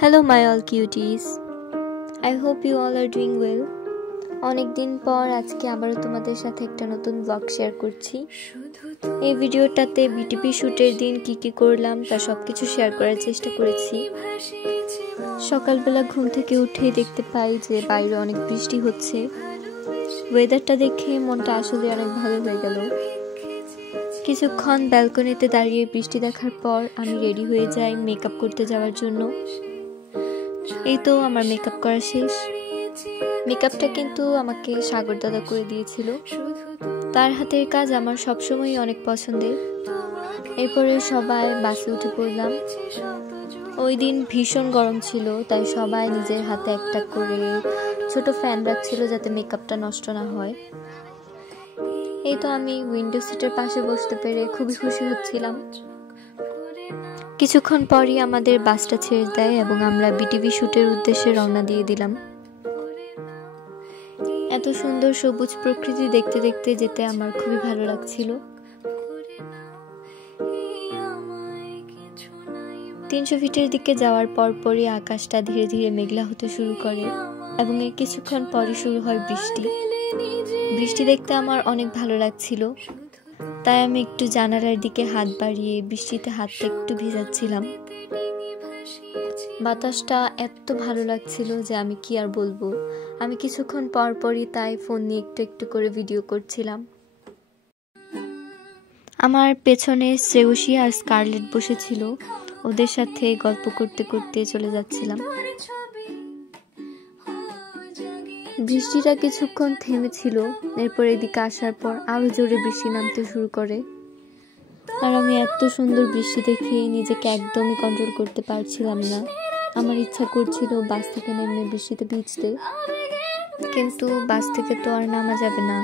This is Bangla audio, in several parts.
Hello my all cuties. I hope you all are doing well. অনেক দিন পর আজকে আবারো তোমাদের সাথে একটা নতুন ব্লগ শেয়ার করছি। এই ভিডিওটাতে বিটিপি শুটের দিন কি করলাম তা সবকিছু শেয়ার করার চেষ্টা করেছি। সকালবেলা ঘুম থেকে উঠে দেখতে পাই যে বাইরে অনেক বৃষ্টি হচ্ছে। ওয়েদারটা দেখে মনটা আসলে অনেক ভালো হয়ে গেল। কিছুক্ষণ ব্যালকনিতে দাঁড়িয়ে বৃষ্টি দেখার পর আমি রেডি হয়ে যাই মেকআপ করতে যাওয়ার জন্য। এই তো আমার মেকআপ করা শেষ। মেকআপটা কিন্তু আমাকে সাগর দাদা করে দিয়েছিল। তার হাতের কাজ আমার সবসময় অনেক পছন্দের। এরপরে সবাই বাসে উঠে পড়লাম। ওই দিন ভীষণ গরম ছিল, তাই সবাই নিজের হাতে একটা করে ছোট ফ্যান রাখছিল যাতে মেকআপটা নষ্ট না হয়। এই তো আমি উইন্ডো সিটের পাশে বসতে পেরে খুবই খুশি হচ্ছিলাম। কিছুক্ষণ পরই আমাদের বাসটা ছেড়ে দেয় এবং আমরা বিটিভি শুটের উদ্দেশ্যে রওনা দিয়ে দিলাম। এত সুন্দর সবুজ প্রকৃতি দেখতে দেখতে যেতে আমার খুবই ভালো লাগছিল। 300 ফিটের দিকে যাওয়ার পরপরই আকাশটা ধীরে ধীরে মেঘলা হতে শুরু করে এবং এর কিছুক্ষণ পরই শুরু হয় বৃষ্টি। বৃষ্টি দেখতে আমার অনেক ভালো লাগছিল, তাই আমি একটু জানালার দিকে হাত বাড়িয়ে বৃষ্টিতে হাতটা একটু ভিজাচ্ছিলাম। বাতাসটা এত ভালো লাগছিল যে আমি কি আর বলবো। আমি কিছুক্ষণ পরপরই তাই ফোন নিয়ে একটু একটু করে ভিডিও করছিলাম। আমার পেছনে শ্রেয়সী আর স্কারলেট বসেছিল। ওদের সাথে গল্প করতে করতে চলে যাচ্ছিলাম। বৃষ্টিটা কিছুক্ষণ থেমেছিল, এরপর এদিকে আসার পর আরো জোরে বৃষ্টি নামতে শুরু করে। আর আমি এত সুন্দর বৃষ্টি দেখে নিজেকে একদমই কন্ট্রোল করতে পারছিলাম না। আমার ইচ্ছা করছিল বাস থেকে নেমে বৃষ্টিতে ভিজতে, কিন্তু বাস থেকে তো আর নামা যাবে না।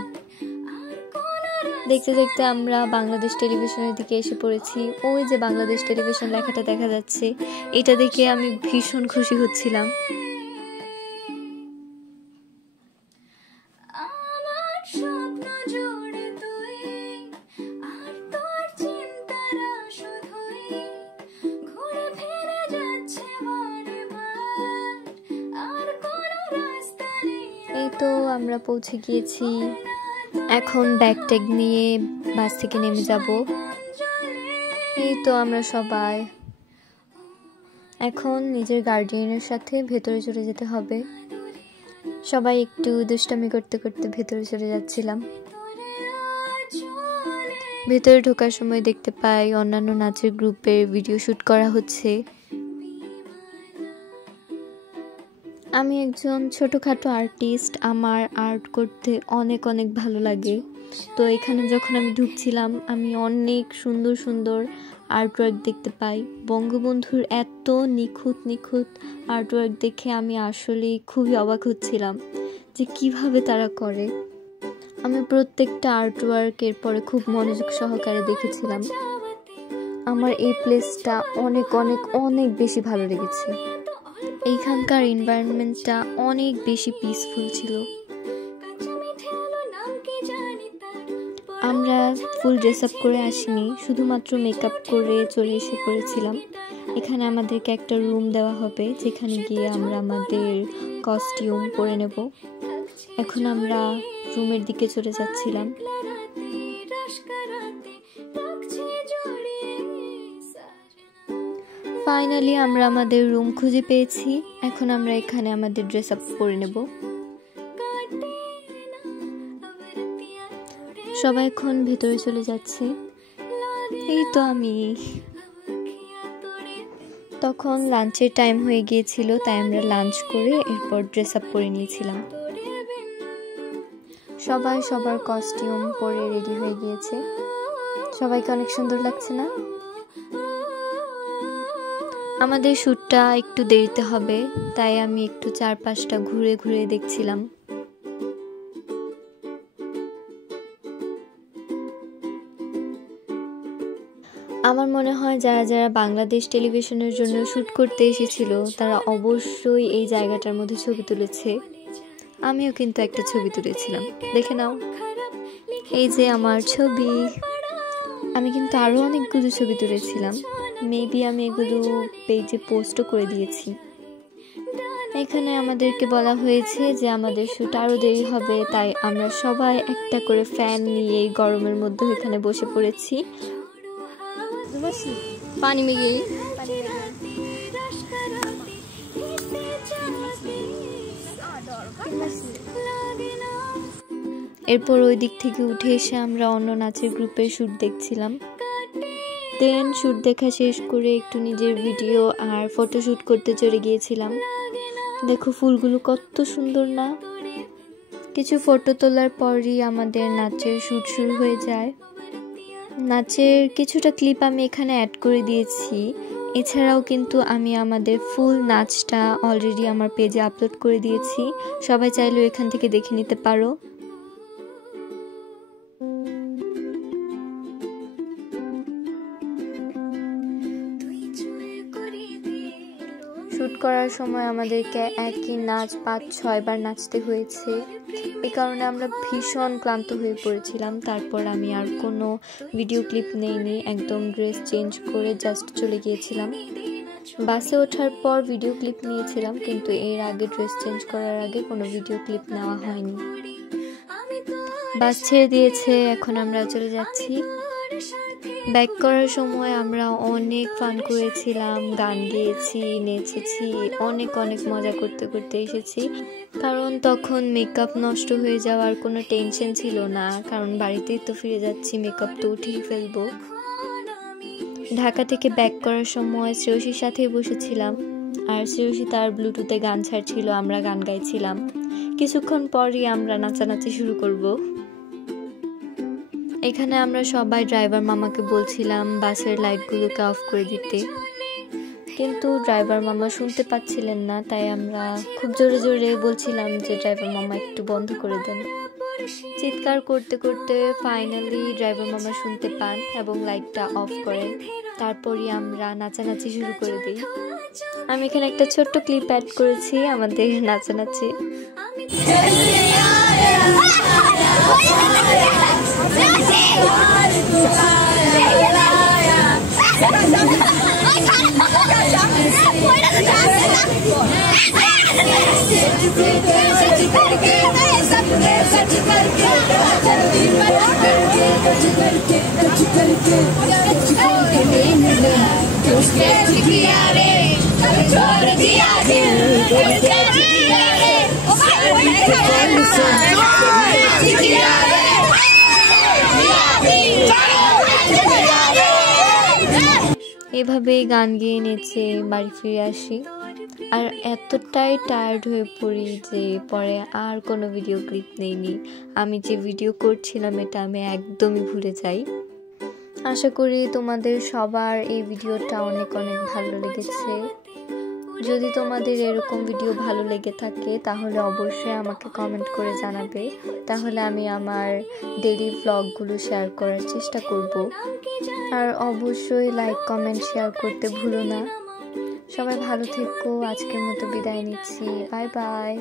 দেখতে দেখতে আমরা বাংলাদেশ টেলিভিশনের দিকে এসে পড়েছি। ওই যে বাংলাদেশ টেলিভিশন লেখাটা দেখা যাচ্ছে, এটা দেখে আমি ভীষণ খুশি হচ্ছিলাম। এই তো আমরা পৌঁছে গিয়েছি। এখন ব্যাগ ট্যাগ নিয়ে বাস থেকে নেমে যাব। এই তো আমরা সবাই এখন নিজের গার্ডিয়ানের সাথে ভেতরে চলে যেতে হবে। সবাই একটু দুষ্টামি করতে করতে ভেতরে চলে যাচ্ছিলাম। ভেতরে ঢোকার সময় দেখতে পাই অন্যান্য নাচের গ্রুপের ভিডিও শুট করা হচ্ছে। আমি একজন ছোটখাটো আর্টিস্ট, আমার আর্ট করতে অনেক অনেক ভালো লাগে। তো এখানে যখন আমি ঢুকছিলাম আমি অনেক সুন্দর সুন্দর আর্টওয়ার্ক দেখতে পাই। বঙ্গবন্ধুর এত নিখুঁত নিখুঁত আর্টওয়ার্ক দেখে আমি আসলে খুবই অবাক হচ্ছিলাম যে কিভাবে তারা করে। আমি প্রত্যেকটা আর্টওয়ার্কের পরে খুব মনোযোগ সহকারে দেখেছিলাম। আমার এই প্লেসটা অনেক অনেক অনেক বেশি ভালো লেগেছে। এইখানকার এনভায়রনমেন্টটা অনেক বেশি পিসফুল ছিল। আমরা ফুল ড্রেস আপ করে আসিনি, শুধুমাত্র মেকআপ করে চলে এসে পড়েছিলাম। এখানে আমাদেরকে একটা রুম দেওয়া হবে যেখানে গিয়ে আমরা আমাদের কস্টিউম পরে নেব। এখন আমরা রুমের দিকে চলে যাচ্ছিলাম। ফাইনালি আমরা আমাদের রুম খুঁজে পেয়েছি। এখন আমরা এখানে আমাদের ড্রেস আপ করে নেব। সবাই এখন ভেতরে চলে যাচ্ছে। এই তো আমি তখন লাঞ্চের টাইম হয়ে গিয়েছিল, তাই আমরা লাঞ্চ করে এরপর ড্রেস আপ করে নিয়েছিলাম। সবাই সবার কস্টিউম পরে রেডি হয়ে গিয়েছে। সবাইকে অনেক সুন্দর লাগছে না? আমাদের শ্যুটটা একটু দেরিতে হবে, তাই আমি একটু চারপাশটা ঘুরে ঘুরে দেখছিলাম। আমার মনে হয় যারা যারা বাংলাদেশ টেলিভিশনের জন্য শ্যুট করতে এসেছিল তারা অবশ্যই এই জায়গাটার মধ্যে ছবি তুলেছে। আমিও কিন্তু একটা ছবি তুলেছিলাম, দেখে নাও। এই যে আমার ছবি। আমি কিন্তু আরো অনেকগুলো ছবি তুলেছিলাম। মেবি আমি এগুলো পেজে পোস্টও করে দিয়েছি। এখানে আমাদেরকে বলা হয়েছে যে আমাদের শুট আরো দেরি হবে, তাই আমরা সবাই একটা করে ফ্যান নিয়ে গরমের মধ্যে এখানে বসে পড়েছি। পানি মেঘে এরপর ওই দিক থেকে উঠে এসে আমরা অন্য নাচের গ্রুপের শুট দেখছিলাম। দেন শুট দেখা শেষ করে একটু নিজের ভিডিও আর ফটোশুট করতে চলে গিয়েছিলাম। দেখো ফুলগুলো কত সুন্দর না। কিছু ফটো তোলার পরই আমাদের নাচের শুট শুরু হয়ে যায়। নাচের কিছুটা ক্লিপ আমি এখানে অ্যাড করে দিয়েছি। এছাড়াও কিন্তু আমি আমাদের ফুল নাচটা অলরেডি আমার পেজে আপলোড করে দিয়েছি, সবাই চাইলেও এখান থেকে দেখে নিতে পারো। শুট করার সময় আমাদেরকে একই নাচ 5-6 বার নাচতে হয়েছে। এই কারণে আমরা ভীষণ ক্লান্ত হয়ে পড়েছিলাম। তারপর আমি আর কোনো ভিডিও ক্লিপ নেইনি, একদম ড্রেস চেঞ্জ করে জাস্ট চলে গিয়েছিলাম। বাসে ওঠার পর ভিডিও ক্লিপ নিয়েছিলাম, কিন্তু এর আগে ড্রেস চেঞ্জ করার আগে কোনো ভিডিও ক্লিপ নেওয়া হয়নি। বাস ছেড়ে দিয়েছে, এখন আমরা চলে যাচ্ছি। ব্যাক করার সময় আমরা অনেক ফান করেছিলাম, গান গেয়েছি, নেচেছি, অনেক মজা করতে করতে এসেছি। কারণ তখন মেকআপ নষ্ট হয়ে যাওয়ার কোনো টেনশন ছিল না, কারণ বাড়িতেই তো ফিরে যাচ্ছি, মেকআপ তো উঠিয়ে ফেলবো। ঢাকা থেকে ব্যাক করার সময় শ্রেয়সীর সাথেই বসেছিলাম, আর শ্রেয়সী তার ব্লুটুথে গান ছাড়ছিল, আমরা গান গাইছিলাম। কিছুক্ষণ পরই আমরা নাচানাচি শুরু করব। এখানে আমরা সবাই ড্রাইভার মামাকে বলছিলাম বাসের লাইটগুলোকে অফ করে দিতে, কিন্তু ড্রাইভার মামা শুনতে পাচ্ছিলেন না, তাই আমরা খুব জোরে জোরে বলছিলাম যে ড্রাইভার মামা একটু বন্ধ করে দেন। চিৎকার করতে করতে ফাইনালি ড্রাইভার মামা শুনতে পান এবং লাইটটা অফ করেন। তারপরই আমরা নাচানাচি শুরু করে দিই। আমি এখানে একটা ছোট্ট ক্লিপ অ্যাড করেছি আমাদের নাচানাচি। এভাবেই গান গেয়ে নেচে বাড়ি ফিরে আসি, আর এতটাই টায়ার্ড হয়ে পড়ি যে পরে আর কোনো ভিডিও ক্লিপ নেইনি। আমি যে ভিডিও করছিলাম এটা আমি একদমই ভুলে যাই। আশা করি তোমাদের সবার এই ভিডিওটা অনেক ভালো লেগেছে। যদি তোমাদের এরকম ভিডিও ভালো লেগে থাকে তাহলে অবশ্যই আমাকে কমেন্ট করে জানাবে, তাহলে আমি আমার ডেইলি ব্লগগুলো শেয়ার করার চেষ্টা করব। আর অবশ্যই লাইক, কমেন্ট, শেয়ার করতে ভুলো না। সবাই ভালো থেকো। আজকের মতো বিদায় নিচ্ছি। Bye bye.